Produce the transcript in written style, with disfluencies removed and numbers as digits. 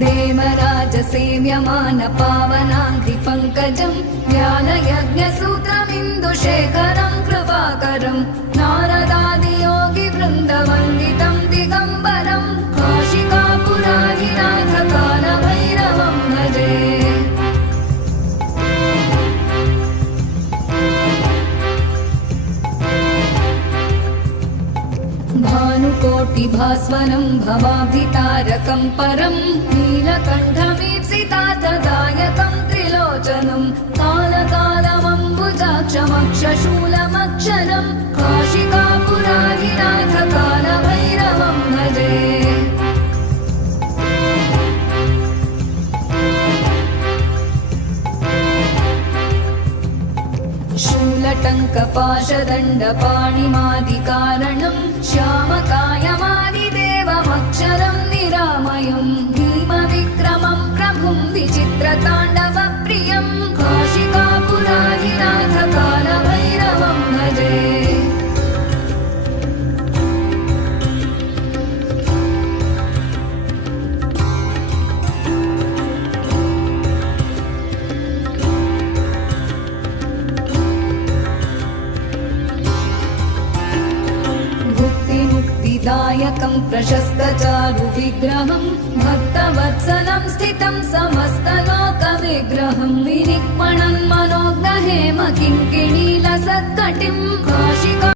देवराजसेव्यमान पावनाङ्घ्रिपङ्कजं ज्ञानयज्ञसूत्रमिन्दुशेखरं कृपाकरं नारदादियोगिवृन्दवन्दितं दिगम्बरं काशिकापुराधिनाथ कालभैरवं भजे। भानुकोटिभास्वरं भवाभितारकं परं नीलकण्ठमीप्सितार्थदायकं त्रिलोचनं कालकालमम्बुजाक्षमक्षशूलमक्षरं काशिकापुराधिनाथ कालभैरवं भजे। शूलटङ्कपाशदण्डपाणिमादिकारणं श्यामकायमादिदेवमक्षरं निरामयं भीमविक्रमं प्रभुं विचित्रताण्डवप्रियं काशिकापुराधिनाथ कालभैरवं भजे। दायकं प्रशस्तचारुविग्रहं भक्तवत्सलं स्थितं समस्तलोकविग्रहं विनिक्मणन् मनोज्ञहेम किङ्किणीलसत्कटिं काशिका